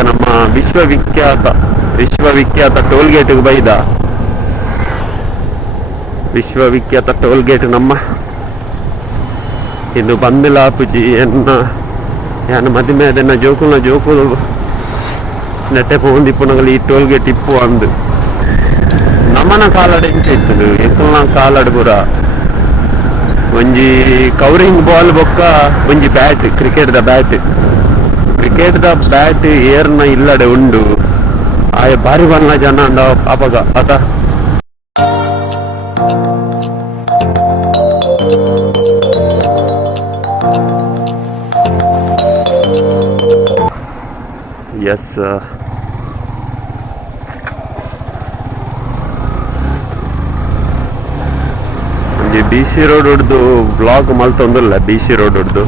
ಮತ್ತೆ ನಮ್ಮ ವಿಶ್ವವಿಖ್ಯಾತ ಟೋಲ್ ಗೇಟ್ಗೆ ಬೈದ ವಿಶ್ವವಿಖ್ಯಾತ ಟೋಲ್ ಗೇಟ್ ನಮ್ಮ ಇದು ಬಂದಿಲ್ಲ ಆಪುಜಿ ಎನ್ನ ಮದುವೆ ಅದನ್ನ ಜೋಕುಲು ನೆಟ್ಟೆ ಪೋಂದಿ ಪುನಗಲಿ ಈ ಟೋಲ್ ಗೇಟ್ ಇಪ್ಪು ಅಂದು ನಮ್ಮನ ಕಾಲಡ್ ಎಂಚ ಇತ್ತು ಎಂಕಲ್ನ ಕಾಲಡ್ ಪೂರ ಒಂಜಿ ಕವರಿಂಗ್ ಬಾಲ್ ಬೊಕ್ಕ ಒಂಜಿ ಬ್ಯಾಟ್ ಕ್ರಿಕೆಟ್ ದ ಬ್ಯಾಟ್ ಏರ್ನ ಇಲ್ಲಡೆ ಉಂಡು ಆಯ ಬಾರಿ ಬಣ್ಣ ಜನ ಅಂದ ಅಪಗ ಅತ ಎಸ್ ಒಂಜಿ ಬಿ ಸಿ ರೋಡ್ ಹೊಡ್ದು ವ್ಲಾಗ್ ಮಲ್ತೊಂದಿಲ್ಲ ಬಿ ಸಿ ರೋಡ್ ಹೊಡ್ದು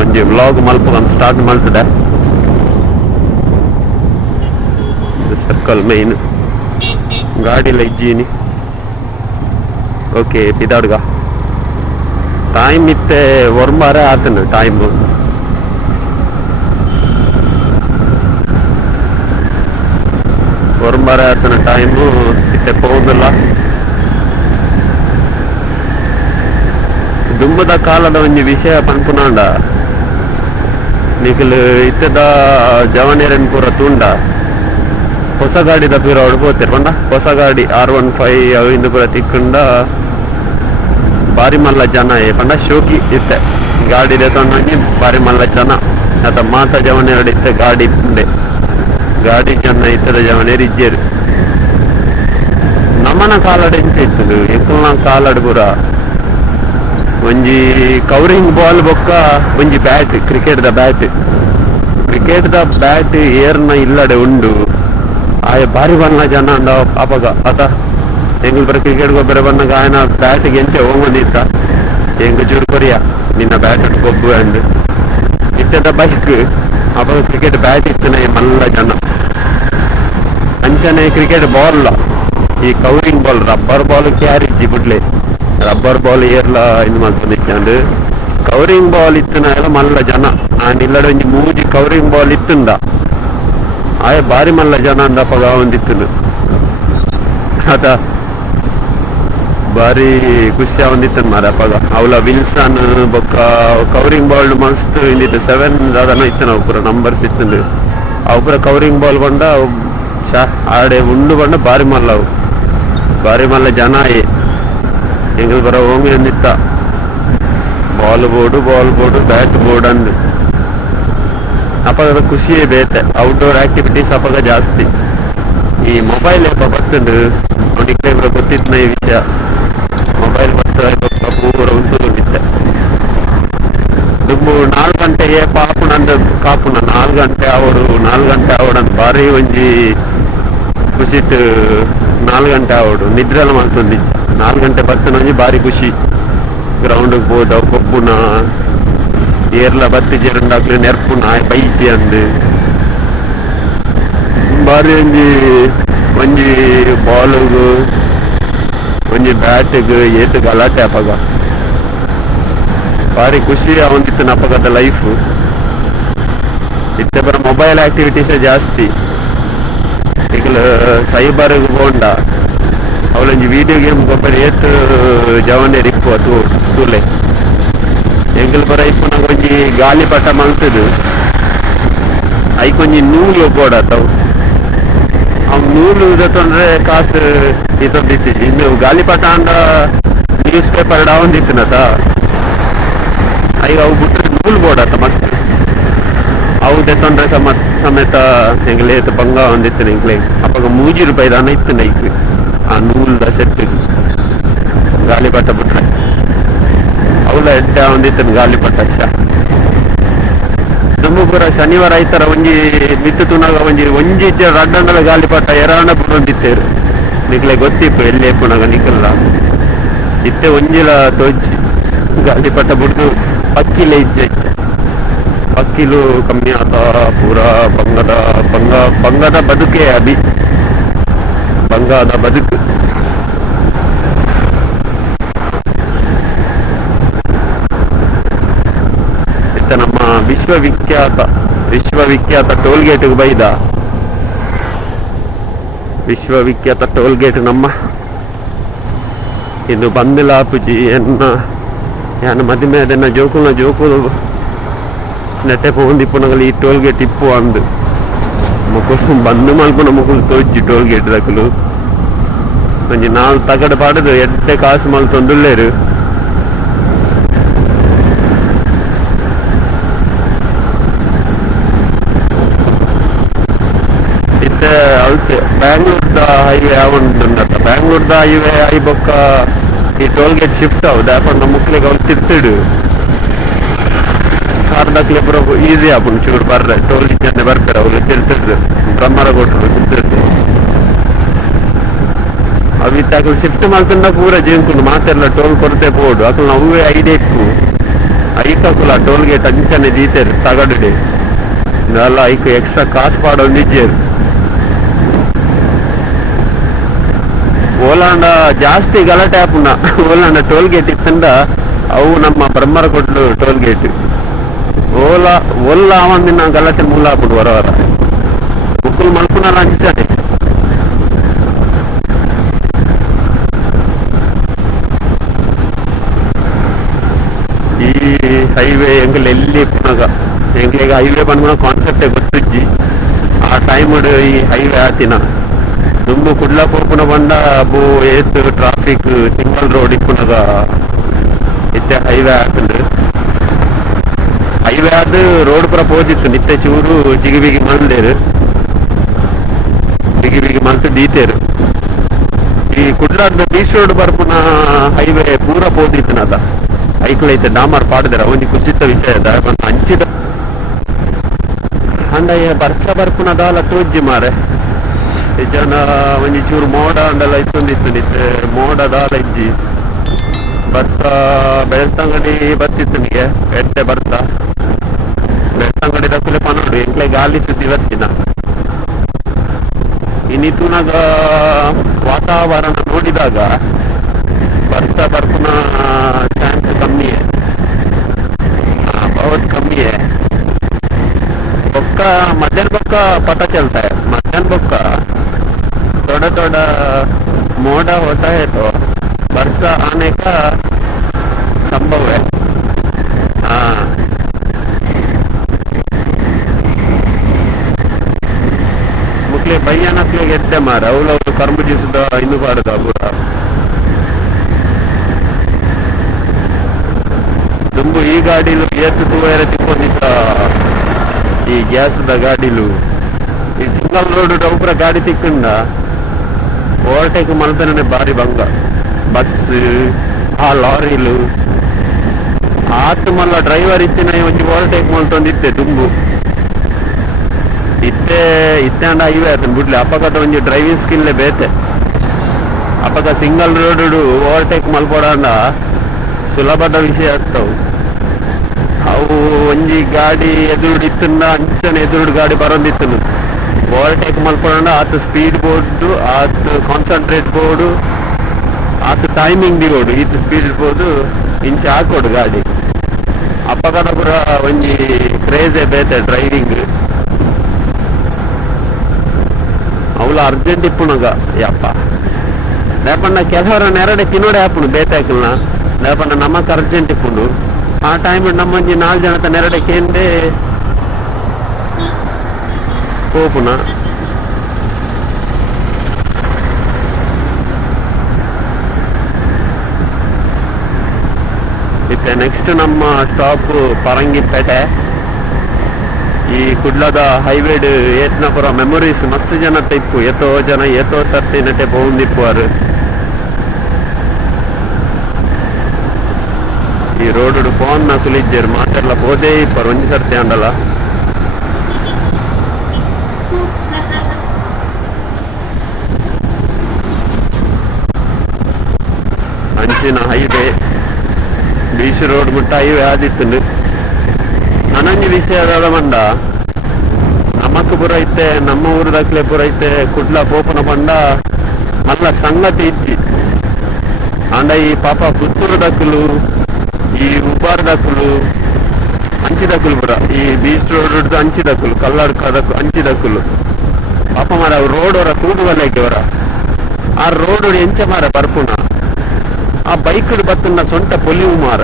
ಒಂಜಿ ವ್ಲಾಗ್ ಮಲ್ಪೊಂದು ಸ್ಟಾರ್ಟ್ ಮಾಡ್ತದೆ ಸರ್ಕಲ್ ಮೈನ್ ಗಾಡಿಲ ಇಜ್ಜೀನಿ ಓಕೆ ಪಿದಾಡ್ಗ ಟೈಮ್ ಇತ್ತೆ ಒರ್ಮಾರೆ ಆತನ ಟೈಮ್ ಒರ್ಮಾರೆ ಆತನ ಟೈಮು ಇತ್ತೆ ಪೋದಿಲ್ಲ ದುಂಬದ ಕಾಲದ ಒಂಜಿ ವಿಷಯ ಪನ್ಪುನಾಂಡ ನಿಖಲ್ ಇತ್ತದ ಜವನೇರನ್ ಪೂರ ತೂಂಡ ಹೊಸ ಗಾಡಿದ ಪೂರ ಹೊಡ್ಬೋತಿರ್ ಪಂಡ ಹೊಸ ಗಾಡಿ R15 ಅವಿಂದು ಪೂರ ತಿಕ್ಕಂಡ ಬಾರಿ ಮಲ್ಲ ಜನ ಪಂಡ ಶೋಕಿ ಇತ್ತೆ ಗಾಡಿ ತೊಂಡಿ ಬಾರಿ ಮಲ್ಲ ಜನ ಅತ ಮಾತ ಜವನೇರಡು ಇತ್ತೆ ಗಾಡಿ ಗಾಡಿ ಜನ ಇತ್ತದ ಜವನೇರು ಇಜ್ಜೇರು ನಮ್ಮನ ಕಾಲಡ್ ಎಂಚ ಇತ್ತು ಎಂಕಲ್ನ ಕಾಲಡ್ ಪೂರ ಒಂಜಿ ಕವರಿಂಗ್ ಬಾಲ್ ಬೊಕ್ಕ ಒಂಜಿ ಬ್ಯಾಟ್ ಕ್ರಿಕೆಟ್ ದ ಬ್ಯಾಟ್ ಏರ್ನ ಇಲ್ಲಡೆ ಉಂಡು ಆಯ ಬಾರಿ ಬಣ್ಣ ಜನ ಅಂದ ಅಪಗ ಅತ ಎಂಗ್ ಬರ ಕ್ರಿಕೆಟ್ ಗೊಬ್ಬರ ಬಣ್ಣಗ ಆಯನ ಬ್ಯಾಟ್ಗೆ ಎಂಚ ಹೋಗೋದಿತ್ತ ಎಂಗ್ ಚೂರು ಕೊರಿಯ ನಿನ್ನ ಬ್ಯಾಟ್ ಗೊಬ್ಬು ಅಂಡ್ ಇತ್ತದ ಬೈಕ್ ಅಪಗ ಕ್ರಿಕೆಟ್ ಬ್ಯಾಟ್ ಇತ್ತನ ಮಲ್ಲ ಜನ ಅಂಚನೆ ಕ್ರಿಕೆಟ್ ಬಾಲ್ ಈ ಕವರಿಂಗ್ ಬಾಲ್ ರಬ್ಬರ್ ಬಾಲ್ ಕ್ಯಾರಿಜ್ಜಿ ಬಿಡ್ಲೆ ರಬ್ಬರ್ ಬಾಲ್ ಏರ್ಲ ಇದು ಮಾಡ್ಕೊಂಡಿದ್ದ ಕವರಿಂಗ್ ಬಾಲ್ ಇತ್ತನ ಎಲ್ಲ ಮಲ್ಲ ಜನ ಆಂಡ್ ಇಲ್ಲಡೆ ಒಂಜಿ ಮೂಜಿ ಕವರಿಂಗ್ ಬಾಲ್ ಇತ್ತಂದ ಆಯ ಬಾರಿ ಮಲ್ಲ ಜನ ಅಂದಪ್ಪಗ ಒಂದಿತ್ತು ಅದ ಬಾರಿ ಖುಷಿ ಒಂದಿತ್ತು ಮಾರ ಅಪ್ಪಗ ಅವಳ ವಿಲ್ಸನ್ ಬೊಕ್ಕ ಕವರಿಂಗ್ ಬಾಲ್ ಮಸ್ತ್ ಇಂದಿತ್ತು 7 ಅದನ್ನ ಇತ್ತು ನಾವು ಪೂರ ನಂಬರ್ಸ್ ಇತ್ತು ಅವು ಪೂರ ಕವರಿಂಗ್ ಬಾಲ್ ಬಂಡ ಆಡೆ ಉಂಡು ಬಂಡ ಬಾರಿ ಮಲ್ಲ ಜನ ಎಂಗಲ್ ಬರ ಹೋಗಿ ಅಂದಿತ್ತ ಬಾಲ್ ಬೋರ್ಡು ಬ್ಯಾಟ್ ಬೋರ್ಡ್ ಅಂದು ಅಪಗದ ಖುಷಿಯೇ ಬೇತೆ ಔಟ್ಡೋರ್ ಆಕ್ಟಿವಿಟೀಸ್ ಅಪಗ ಜಾಸ್ತಿ ಈ ಮೊಬೈಲ್ ಬರ್ತಂಡು ಅವನಿಗೆ ಗೊತ್ತಿದ್ನ ಈ ವಿಷಯ ಮೊಬೈಲ್ ಪೂರ ಉಂಟು ಬಿತ್ತೆ ದುಂಬು 4 ಗಂಟೆಗೆ ಕಾಪುನ 4 ಗಂಟೆ ಆವಡು ಬಾರಿ ಒಂಜಿ ಖುಷಿಟ್ 4 ಗಂಟೆ ಆವಡು ನಿದ್ರೆಲ್ಲ ಮಾಡ್ತೊಂದಿಚ್ಚ 4 ಗಂಟೆ ಬರ್ತನೊಂಜಿ ಬಾರಿ ಖುಷಿ ಗ್ರೌಂಡ್ ಹೋದ ಕೊಬ್ಬುನ ಏರ್ಲ ಬತ್ತಿ ಜೀರಂಡಾಕ್ಲಿ ನೆರ್ಪುನ ಬೈಚಿ ಅಂದು ಬಾರಿ ಒಂಜಿ ಬಾಲ್ಗು ಒಂಜಿ ಬ್ಯಾಟ್ಗ್ ಏತ್ ಗಲಾಟೆ ಅಪಗ ಬಾರಿ ಖುಷಿ ಅವಂದಿತ್ತು ಅಪಗದ ಲೈಫ್ ಇತ್ತೆ ಬರ ಮೊಬೈಲ್ ಆಕ್ಟಿವಿಟೀಸೇ ಜಾಸ್ತಿ ಈಗಲ ಸೈಬರ್ಗ್ ಹೋಂಡ ಅವಳೊಂಜಿ ವಿಡಿಯೋ ಗೇಮ್ ಗೊಬ್ಬರ ಏತ್ ಜವನೇರ್ ಇಪ್ಪು ತೂಲೆ ಎಂಗಲ್ ಬರ ಇಪ್ಪು ನಂಗೆ ಒಂಜಿ ಗಾಲಿಪಟ ಮಲ್ತದು ಐಕೊಂಜಿ ನೂಲು ಬೋಡತ್ತವು ಅವ್ ನೂಲು ತೊಂದ್ರೆ ಕಾಸು ಇತ್ತೊಂದಿತ್ತು ಇನ್ನು ಗಾಲಿಪಟ ಅಂಡ ನ್ಯೂಸ್ ಪೇಪರ್ ಡಾವಂದಿತ್ತನತ ಐಗ ಅವು ಬಿಟ್ರೆ ನೂಲು ಬೋಡತ್ತ ಮಸ್ತ್ ಅವು ತೊಂದ್ರೆ ಸಮೇತ ಎಂಗ್ಲೇತ್ ಬಂಗ ಒಂದಿತ್ತು ಎಂಗ್ಲೇ ಅಪ್ಪಾಗ ₹3 ದಾನ ಇತ್ತು ನೈಕ್ ಆ ನೂಲ್ದ ಸೆಟ್ ಗಾಲಿಪಟ ಬಿಟ್ರೆ ಅವಳ ಎಡ್ಡ ಒಂದಿತ್ತು ಗಾಲಿಪಟ ನಮ್ಮ ಪೂರ ಶನಿವಾರ ಐತರ ಒಂಜಿ ಮಿತ್ತು ತುನಾಗ ಒಂಜಿ ರಡ್ಡಂಡಲ ಗಾಲಿಪಟ ಎರಾಂಡ ಬಿಡೊಂದಿತ್ತೇರು ನಿಕ್ಲೆ ಗೊತ್ತಿಪ್ಪು ಎಲ್ಲಿ ಪುನಗ ನಿಕಲ್ಲ ಇತ್ತೆ ಒಂಜಿಲ ತೋಜಿ ಗಾಲಿಪಟ ಬಿಡ್ದು ಪಕ್ಕಿಲೆ ಇಜ್ಜೆ ಪಕ್ಕಿಲು ಕಮ್ಮಿ ಆತ ಪೂರ ಬಂಗದ ಬದುಕೆ ಬಂಗಾದ ಬದುಕು ಇತ್ತ ನಮ್ಮ ವಿಶ್ವವಿಖ್ಯಾತ ಟೋಲ್ಗೇಟ್ಗೆ ಬೈದ ವಿಶ್ವವಿಖ್ಯಾತ ಟೋಲ್ಗೇಟ್ ನಮ್ಮ ಇದು ಬಂದಿಲ್ಲ ಆಪುಜಿ ಯಾನ ಮದುವೆ ಅದನ್ನ ಜೋಕುಲು ನೆಟ್ಟೆ ಪೋಂದಿಪ್ಪುನಗಲು ಈ ಟೋಲ್ಗೇಟ್ ಇಪ್ಪು ಅಂದು ಮಕ್ಕಳು ಬಂದು ಮಲ್ಪುನ ಮಕ್ಕಳು ತೋಜಿ ಟೋಲ್ಗೇಟ್ ದಕ್ಕಲು ಒಂಜಿ ನಾಲ್ ತಗಡು ಪಾಡದು ಎಡ್ಡೆ ಕಾಸು ಮಲ್ತೊಂದುಲ್ಲೇರು ಇತ್ತೆ ಅಲ್ತೆ ಬ್ಯಾಂಗ್ಳೂರ್ದ ಹೈವೇ ಯಾವಂತ ಬ್ಯಾಂಗ್ಳೂರ್ದ ಹೈವೇ ಐ ಬೊಕ್ಕ ಈ ಟೋಲ್ಗೇಟ್ ಶಿಫ್ಟ್ ಆಗುದು ಯಾಕಂದ್ರೆ ನಮ್ಮ ಮುಕ್ಳಿಗೆ ಅವ್ರು ತಿರ್ತಿಡು ಕಾರ್ದಕ್ಲೆ ಪುರ ಈಸಿ ಆಪುಂಡು ಚೂರು ಬರ್ರೆ ಟೋಲ್ ಜನ ಬರ್ತಾರೆ ಅವ್ರು ತಿರ್ತಿದ್ರು ಬ್ರಹ್ಮರಕೋಟ್ಲು ತಿರ್ತಿದ್ರು ಅವು ಇತ್ತಾಕಲು ಶಿಫ್ಟ್ ಮಾಡ್ಕೊಂಡ ಪೂರ ಜೇಂಕುಂಡು ಮಾತೆಲ್ಲ ಟೋಲ್ ಕೊರತೆ ಪೋಡು ಅಕಲು ನಾವೇ ಐಡಿಯಾ ಇಕ್ಕು ಐಕಕುಲ ಟೋಲ್ ಗೇಟ್ ಅಂಚನೆ ದೀತೇರು ತಗಡುಡೆ ಎಲ್ಲ ಐಕು ಎಕ್ಸ್ಟ್ರಾ ಕಾಸು ಪಾಡೋದು ನಿಜ್ಜೇರು ಓಲಾಂಡ ಜಾಸ್ತಿ ಗಲಾಟೆ ಆಪುಂಡ ಓಲಾಂಡ ಟೋಲ್ ಗೇಟ್ ಇತ್ತಂಡ ಅವು ನಮ್ಮ ಬ್ರಹ್ಮರಕೋಟ್ಲು ಟೋಲ್ ಗೇಟ್ ಒಲ್ಲ ಅವಂದಿನ ಗಲಾಟೆ ಮೂಲ ಆಪುಂಡು ಹೊರ ಮುಕ್ಕುಲು ಮಲ್ಪುನಲ್ಲ ಅಂಚನೆ ಈ ಹೈವೇ ಎಂಗ್ಲ ಎಲ್ಲಿ ಪುನಗ ಎಂಗ್ಲಿಗೆ ಹೈವೇ ಬಂದ್ಬಿಡ ಕಾನ್ಸೆಪ್ಟೇ ಗೊತ್ತಿಜ್ಜಿ ಆ ಟೈಮ್ ಈ ಹೈವೇ ಆತಿನ ದುಂಬು ಕುಡ್ಲ ಪೋಪುನ ಬಂಡ ಅಬು ಏತ್ ಟ್ರಾಫಿಕ್ ಸಿಂಗಲ್ ರೋಡ್ ಇಪ್ಪುನಗ ಇತ್ತೆ ಹೈವೇ ಆತಂಡು ಹೈವೇ ಆದ್ ರೋಡ್ ಪುರ ಪೋದಿತ್ತು ನಿತ್ಯ ಚೂರು ಜಿಗಿಬಿಗಿ ಮಲ್ದೇರು ಜಿಗಿಬಿಗಿ ಮಲ್ತು ದೀತೇರು ಈ ಕುಡ್ಲಾದ ಬೀಚ್ ರೋಡ್ ಬರ್ಪುನ ಹೈವೇ ಪೂರ ಪೋದಿತ್ತನದ ಐಕ್ಲೈತೆ ಡಾಮರ್ ಪಾಡಿದಾರೆ ಅವನಿಗೆ ಕುಸಿತ ವಿಷಯದ ಹಂಚಿದ ಅಂಡಯ್ಯ ಬರ್ಸ ಬರ್ಪುನದಾಲ ತೋಜ್ಜಿ ಮಾರೆ ಜನ ಒಂಜಿ ಚೂರು ಮೋಡ ಅಂಡಲ್ಲ ಇತ್ತೊಂದಿತ್ತು ನಿತ್ತೆ ಮೋಡದಾಲ ಇಜ್ಜಿ ಬರ್ಸ ಬೆಳ್ತಂಗಡಿ ಬರ್ತಿತ್ತು ನಿಗೆ ಎಡ್ಡೆ ಬರ್ಸ ಬೆಳ್ತಂಗಡಿ ದಕ್ಕಲೆ ಪನೋಡು ಎಂಕ್ಲೆ ಗಾಲಿ ಸುದ್ದಿ ಬರ್ತಿನ ಇನ್ನಿತುನಾಗ ವಾತಾವರಣ ನೋಡಿದಾಗ ಬರ್ಸ ಬರ್ಪುನ ಚಾನ್ಸ್ ಕಮ್ಮಿ बहुत कमी है बक्का मध्याह्न बक्का पता चलता है मध्याह्न बक्का थोड़ा थोड़ा मोड़ा होता है तो वर्षा आने का संभव है हाँ मुख्य भैयानक्ले ಗೆದ್ದೆ ಮಾರ ಅವಳು ಕರ್ಮಜಿಸಿದ ಇನ್ನು ಬಾರದ ಪೂರ ದುಂಬು ಈ ಗಾಡಿಲು ಏತು ತೂವೇರ ತಿಕ್ಕೊಂಡಿದ್ದ ಈ ಗ್ಯಾಸ್ದ ಗಾಡಿಲು ಈ ಸಿಂಗಲ್ ರೋಡ್ ಒಬ್ಬರ ಗಾಡಿ ತಿಕ್ಕಂಡ ಓವರ್ಟೇಕ್ ಮಲ್ತನೇ ಬಾರಿ ಬಂಗ ಬಸ್ ಆ ಲಾರಿಲು ಆತು ಮಲ್ಲ ಡ್ರೈವರ್ ಇತ್ತಿನ ಒಂಜಿ ಓವರ್ಟೇಕ್ ಮಲ್ತೊಂದಿತ್ತೆ ದುಂಬು ಇತ್ತೆ ಅಂಡ ಹೈವೇ ಆತನ ಬಿಡ್ಲಿ ಅಪಘಾತ ಒಂಜಿ ಡ್ರೈವಿಂಗ್ ಸ್ಕಿಲ್ಲೇ ಬೇತೆ ಅಪಘಾತ ಸಿಂಗಲ್ ರೋಡ್ ಓವರ್ಟೇಕ್ ಮಲ್ಪೋಡಂಡ ಸುಲಭದ ವಿಷಯ ಆಗ್ತಾವು ಅವು ಒಂಜಿ ಗಾಡಿ ಎದುರುಡು ಇತ್ತಂಡ ಅಂಚನೆ ಎದುರುಡು ಗಾಡಿ ಬರೋದಿತ್ತು ಓವರ್ಟೇಕ್ ಮಲ್ಪೋಣ ಆತು ಸ್ಪೀಡ್ ಬೋರ್ಡು ಆತು ಕಾನ್ಸಂಟ್ರೇಟ್ ಬೋರ್ಡು ಆತು ಟೈಮಿಂಗ್ ದಿಗೋಡು ಈತು ಸ್ಪೀಡ್ ಬೋರ್ಡು ಇಂಚ ಹಾಕೋಡು ಗಾಡಿ ಅಪಘಾತ ಪುರ ಒಂಜಿ ಕ್ರೇಜೇ ಬೇತೆ ಡ್ರೈವಿಂಗ್ ಅವಳು ಅರ್ಜೆಂಟ್ ಇಪ್ಪುಣಗ ಯಪ್ಪ ಲೇಪಣ್ಣ ಕೆಲವರ ನೆರಡೆ ತಿನ್ನೋಡೆ ಹಾಪುಣು ಬೇತಾಕಲ್ನ ಲೇಪಣ್ಣ ನಮಕ್ ಅರ್ಜೆಂಟ್ ಇಪ್ಪುಂಡು ಆ ಟೈಮ್ ನಮ್ಮಂಜಿ 4 ಜನ ನೆರಡೆ ಕೇಂದ್ರೆ ಹೋಪುನ ಇತ್ತೆ ನೆಕ್ಸ್ಟ್ ನಮ್ಮ ಸ್ಟಾಪ್ ಪರಂಗಿಪೇಟೆ ಈ ಕುಡ್ಲದ ಹೈವೇಡ್ ಏತ್ನಪುರ ಮೆಮೊರೀಸ್ ಮಸ್ತ್ ಜನ ಇಪ್ಪು ಏತೋ ಸರ್ತಿ ನಟೆ ಬೋಂದಿಪ್ಪುವರು ಈ ರೋಡ್ ಫೋನ್ ನ ಕುಲಿಜ್ಜೇರು ಮಾತೆಲ್ಲ ಹೋದೇ ಇಪ್ಪರು ಒಂಜಿ ಸರ್ತಿ ಅಂಡಲ್ಲ ಅಂಚಿನ ಹೈವೇ ಬೀಚ್ ರೋಡ್ ಮುಟ್ಟ ಹೈವೇ ಆದಿತ್ತು ನನಂಜಿ ವಿಷಯದ ಮಂಡ ನಮಕ್ ಪುರ ಐತೆ ನಮ್ಮ ಊರದಕ್ಲೆ ಪುರ ಐತೆ ಕುಡ್ಲ ಪೋಪನ ಬಂಡ ಮಲ್ಲ ಸಂಗತಿ ಇತ್ತಿ ಅಂಡ ಈ ಪಾಪ ಪುತ್ತೂರು ದಕ್ಕಲು ಈ ಉಪಾರ ದಕ್ಕಲು ಅಂಚೆ ಅಂಚಿದಕ್ಕಲು ಪುರ ಈ ಬೀಚ್ ರೋಡ್ ಹಿಡ್ದು ಅಂಚಿದಕ್ಕಲು ಕಲ್ಲಡ್ಕದಕ್ಕೂ ಅಂಚಿದಕ್ಕಲು ಪಾಪ ಮಾರ ರೋಡ್ ಅವರ ತೂಗುವಲ್ಲೈತೆ ಅವರ ಆ ರೋಡ್ ಎಂಚ ಮಾರ ಬರ್ಪುನ ಆ ಬೈಕ್ ಬತ್ತನ್ನ ಸೊಂಟ ಪೊಲಿವು ಮಾರ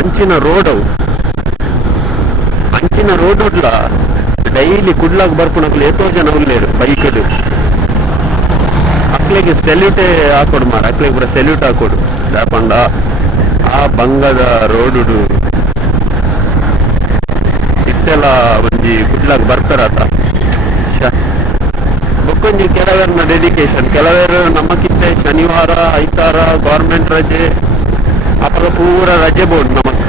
ಅಂಚಿನ ರೋಡ್ ಅವು ಅಂಚಿನ ರೋಡ್ ಉಡ್ಲ ಡೈಲಿ ಕುಡ್ಲಾಗ ಬರ್ಪುನಕ್ಲು ಎಷ್ಟೋ ಜನ ಉಳ್ಳೇರು ಬೈಕ್ ಅಕ್ಲಿಗೆ ಸೆಲ್ಯೂಟೇ ಹಾಕೊಡು ಮಾರ ಅಕ್ಲಿಗೆ ಪೂರ ಸೆಲ್ಯೂಟ್ ಹಾಕೊಡು ಯಾಪಂಡ ಆ ಬಂಗದ ರೋಡ್ ಇತ್ತೆಲ್ಲ ಒಂಜಿ ಕುಡ್ಲಾಗ ಬರ್ತಾರತ ಬೊಕ್ಕೊಂಜಿ ಕೆಲವರ್ನ ಡೆಡಿಕೇಶನ್ ಕೆಲವರು ನಮ್ಮಕ್ಕಿಂತ ಶನಿವಾರ ಐತಾರ ಗೌರ್ಮೆಂಟ್ ರಜೆ ಅಪಗ ಪೂರ ರಜೆ ಬೋರ್ಡ್ ನಮಕ್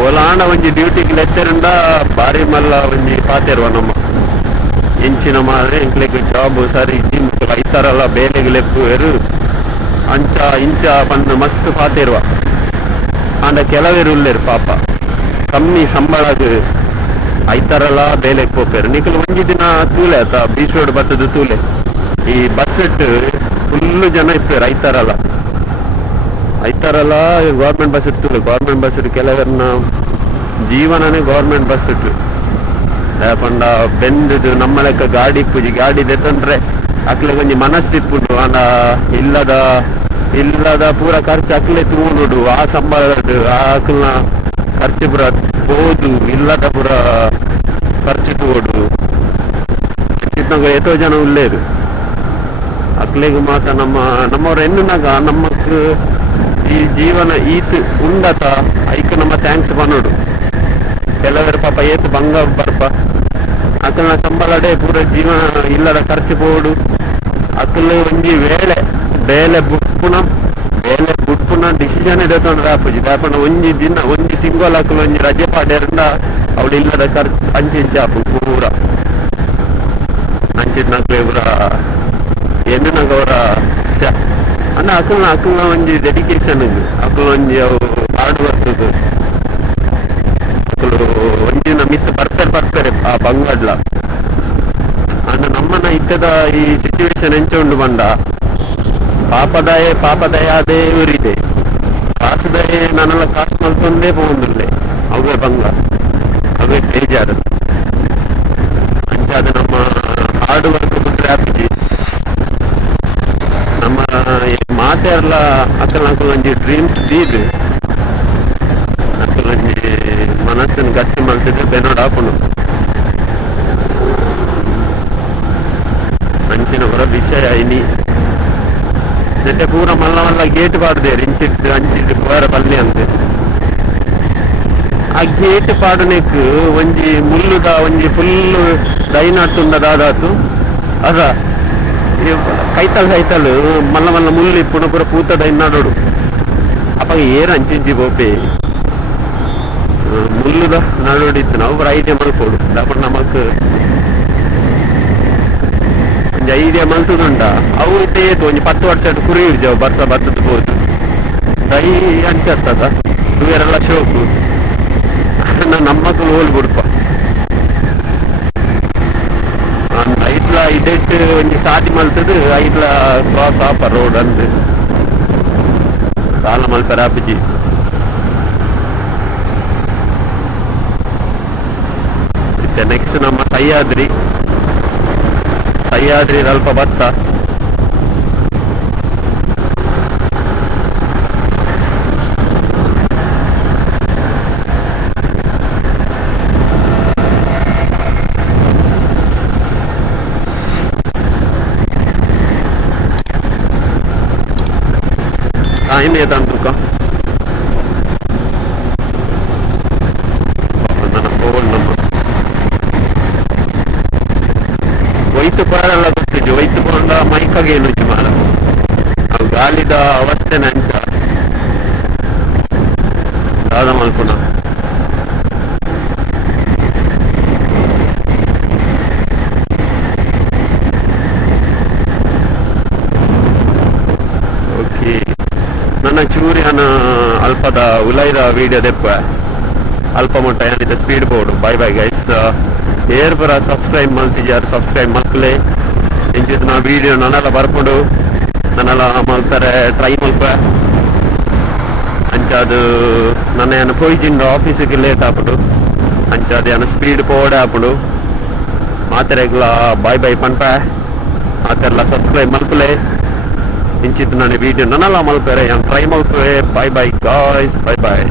ಓಲಾಂಡ ಒಂಜಿ ಡ್ಯೂಟಿಗೆ ಲೆತ್ತರಿಂದ ಬಾರಿ ಮಲ್ಲ ಒಂಜಿ ಪಾತಿರುವ ನಮ್ಮ ಎಂಚಿನ ಮಾದ್ರೆ ಎಂಕ್ಲೆಗ್ ಜಾಬ್ ಸರಿ ಐತಾರಲ್ಲ ಬೇಲೆಗೆ ಲೆಪ್ಪುವೆರು ಅಂಚ ಇಂಚ ಬಂದು ಮಸ್ತ್ ಪಾತಿರುವ ಆಂಡ ಕೆಲವೇರು ಉಳ್ಳೇರು ಪಾಪ ಕಮ್ಮಿ ಸಂಬಳಗ ಐತಾರಲ್ಲ ಬೇಲೆಗೆ ಪೋಪೇರು ನಿಖಲ್ ಒಂಜಿ ದಿನ ತೂಲೆ ಆತ ಬೀಚ್ ರೋಡ್ ಬರ್ತದ ತೂಲೆ ಈ ಬಸ್ ಇಟ್ಟು ಫುಲ್ಲು ಜನ ಇಪ್ಪೇರು ಐತಾರಲ್ಲ ಗೌರ್ಮೆಂಟ್ ಬಸ್ ಇರ್ತದೆ ಗೌರ್ಮೆಂಟ್ ಬಸ್ ಇಟ್ಟು ಕೆಲವರನ್ನ ಜೀವನನೇ ಗೌರ್ಮೆಂಟ್ ಬಸ್ ಇಟ್ಟು ಯಾಪಂಡ ಬೆಂದದು ನಮ್ಮ ಲೆಕ್ಕ ಗಾಡಿ ಇಪ್ಪುಜಿ ಗಾಡಿ ದೆತ್ತಂದ್ರೆ ಅಕ್ಲೆ ಒಂಜಿ ಮನಸ್ಸಿಪ್ಪುಂಡು ಆಂಡ ಇಲ್ಲದ ಪೂರ ಖರ್ಚು ಅಕ್ಲೆ ತೂಂಡು ಆ ಸಂಬಳದ ಆಕಲ್ನ ಖರ್ಚು ಪೂರ ಹೋದು ಇಲ್ಲದ ಪೂರ ಖರ್ಚು ತೋಡು ಇದ್ನಾಗ ಎಷ್ಟೋ ಜನ ಉಳ್ಳೇರು ಅಕ್ಲೆಗೆ ಮಾತ ನಮ್ಮವ್ರ ಎನ್ನುನಾಗ ನಮ್ಮಕ್ ಈ ಜೀವನ ಈತ್ ಉಂಡತ ಐಕ ನಮ್ಮ ಥ್ಯಾಂಕ್ಸ್ ಬನ್ನೋಡು ಕೆಲವರು ಪಾಪ ಏತು ಬಂಗ ಬರ್ಪ ಅಕ್ಕನ ಸಂಬಳಡೆ ಪೂರ ಜೀವನ ಇಲ್ಲದ ಖರ್ಚು ಪೋಡು ಅಕ್ಕಲು ಒಂಜಿ ಬೇಲೆ ಬುಟ್ಪುನ ಡಿಸಿಷನ್ ಎದೊಂಡ್ರೆ ಆಪುಜಿ ದಾಪಣ ಒಂಜಿ ದಿನ ಒಂಜಿ ತಿಂಗಳು ಅಕ್ಕಲು ಒಂಜಿ ರಜೆ ಪಾಡ್ಯಾರಂಡ ಅವಳು ಇಲ್ಲದ ಖರ್ಚು ಅಂಚೆ ಆಪು ಪೂರ ಅಂಚಿದ್ನಾಗ್ಲೇ ಪೂರ ಎನ್ನುನಾಗ ಅವರ ಅನ್ನ ಅಕ್ಕಲ್ನ ಒಂಜಿ ಡೆಡಿಕೇಶನ್ ಅಕ್ಕಲು ಒಂಜಿ ಅವು ಹಾರ್ಡ್ ವರ್ಕ್ ಅಕ್ಕಲು ಒಂದಿನ ಮಿತ್ ಬರ್ತಾರೆ ಆ ಬಂಗಡ್ಲ ಅನ್ನ ನಮ್ಮನ್ನ ಇತ್ತದ ಈ ಸಿಚುವೇಶನ್ ಎಂಚುಂಡು ಬಂದ ಪಾಪದಯ ಅದೇ ಊರಿದೆ ಕಾಸುದಯೆ ನನ್ನೆಲ್ಲ ಕಾಸು ಮಲ್ತೊಂದೇ ಪೋಂದಿರ್ಲೆ ಅವೇ ಬಂಗ ಅವೇ ಬೇಜಾರು ಅಂಚಾದ ನಮ್ಮ ಹಾರ್ಡ್ ವರ್ಕ್ ಬಿಟ್ರೆ ಆಪಿಜಿ ನಮ್ಮ ಮಾತೆ ಎಲ್ಲ ಅಕ್ಕಲ್ ಒಂಜಿ ಡ್ರೀಮ್ಸ್ ದೀದು ಅಕ್ಕಲ್ ಒಂಜಿ ಮನಸ್ಸನ್ನು ಗಟ್ಟಿ ಮಲ್ಸಿದ್ರೆ ಬೆನ್ನೋಡ್ ಹಾಕೊಂಡು ಅಂಚಿನ ಹೊರ ವಿಷಯ ಇನಿ ಜೊತೆ ಪೂರ ಮಲ್ಲ ಗೇಟ್ ಪಾಡ್ದೇರು ಅಂಚಿಟ್ಟು ಪೂರ ಬಲ್ಲೆ ಅಂತೆ ಆ ಗೇಟ್ ಪಾಡನೆಕ್ ಒಂಜಿ ಮುಳ್ಳುದ ಒಂಜಿ ಫುಲ್ ದೈನಾಡ್ತುಂಡದಾದಾತು ಅದ ಕೈತಲ್ ಮಲ್ಲ ಮುಳ್ಳಿ ಪುನಃ ಪೂತ ದೈನಾಡೋಡು ಅಪ್ಪ ಏರು ಅಂಚಿಂಚಿ ಬೋಪೆ ಮುಳ್ಳುದ ನಡೋಡಿತ್ತು ನಾವು ಪೂರ ಐಡಿಯಾ ಮಲ್ಪೋಡು ಅಪ್ಪ ನಮಕ್ ಒಂಜಿ ಐಡಿಯಾ ಮಲ್ತುದುಂಡ ಅವು ಏತು ಒಂಜಿ 10 ವರ್ಷ ಕುರಿ ಇರ್ಜಾವು ಬರ್ಸ ಬತ್ತದ ಹೋದು ದೈ ಅಂಚತ್ತದ ಇವೆರೆಲ್ಲ ಶೋಕು ನಮ್ಮಕ್ಕಳು ಹೋಲ್ ಬಿಡ್ಪ ಐಟ್ಲ ಇದೆಟ್ಟು ಒಂಜಿ ಸಾದಿ ಮಲ್ತದು ಐಟ್ಲ ಕ್ರಾಸ್ ಆಪ ರೋಡ್ ಅಂದ್ ಕಾಲ ಮಲ್ಪರ ಆಪಿಜಿ ಮತ್ತೆ ನೆಕ್ಸ್ಟ್ ನಮ್ಮ ಸಹ್ಯಾದ್ರಿ ಅಲ್ಪ ಭತ್ತ ಟೈಮ್ ಏತಂತುಕ ನನ್ನ ಫೋನ್ ನಮ್ಮ ಒಯ್ತು ಪಾರೆಲ್ಲ ಗೊತ್ತಿದ್ದು ಒಯ್ತು ಕೊಂಡ ಮೈಕಾಗೆ ನುಚ್ಚು ಮಾರ ಗಾಳಿದ ಅವಸ್ಥೆ ನಂಚ ದಾದ ಮಲ್ಪುನ ಓಕೆ ನನ್ನ ಚೂರಿಯನ ಅಲ್ಪದ ಉಲೈದ ವಿಡಿಯೋ ದೆಪ್ಪ ಅಲ್ಪ ಮೊಟ್ಟ ಏನಿದೆ speed board bye guys air ಪರ ಸಬ್ಸ್ಕ್ರೈಬ್ ಮಾಡ್ತಿದ್ದಾರೆ ಸಬ್ಸ್ಕ್ರೈಬ್ ಮಕ್ಕಳೇ ಇಂಚಿತ್ ನಾ ವಿಡಿಯೋ ನನ್ನೆಲ್ಲ ಬರ್ಕೊಂಡು ನನ್ನೆಲ್ಲ ಮಲ್ತಾರೆ ಟ್ರೈ ಮಲ್ಪ ಅಂಚಾದ ನನ್ನ ಪೋಯ್ಜಿಂಡು ಆಫೀಸಿಗೆ ಲೇಟ್ ಆಪುಡು ಅಂಚಾದ ಏನು ಸ್ಪೀಡ್ ಪೋಡೆ ಆಪುಡು ಮಾತೆರೆಗ್ಲ ಬಾಯ್ ಬಾಯ್ ಪನ್ಪ ಮಾತೆರ್ಲ ಸಬ್ಸ್ಕ್ರೈಬ್ ಮಲ್ಪಲೆ ಇಂಚಿತ್ತು ನಾನು ವೀಡಿಯೋ ನನ್ನಲ್ಲ ಮಲ್ಪರೆ ಟ್ರೈ ಮಲ್ಪೆ ಬಾಯ್ ಬಾಯ್ ಗಾಯ್ಸ್ ಬಾಯ್ ಬಾಯ್.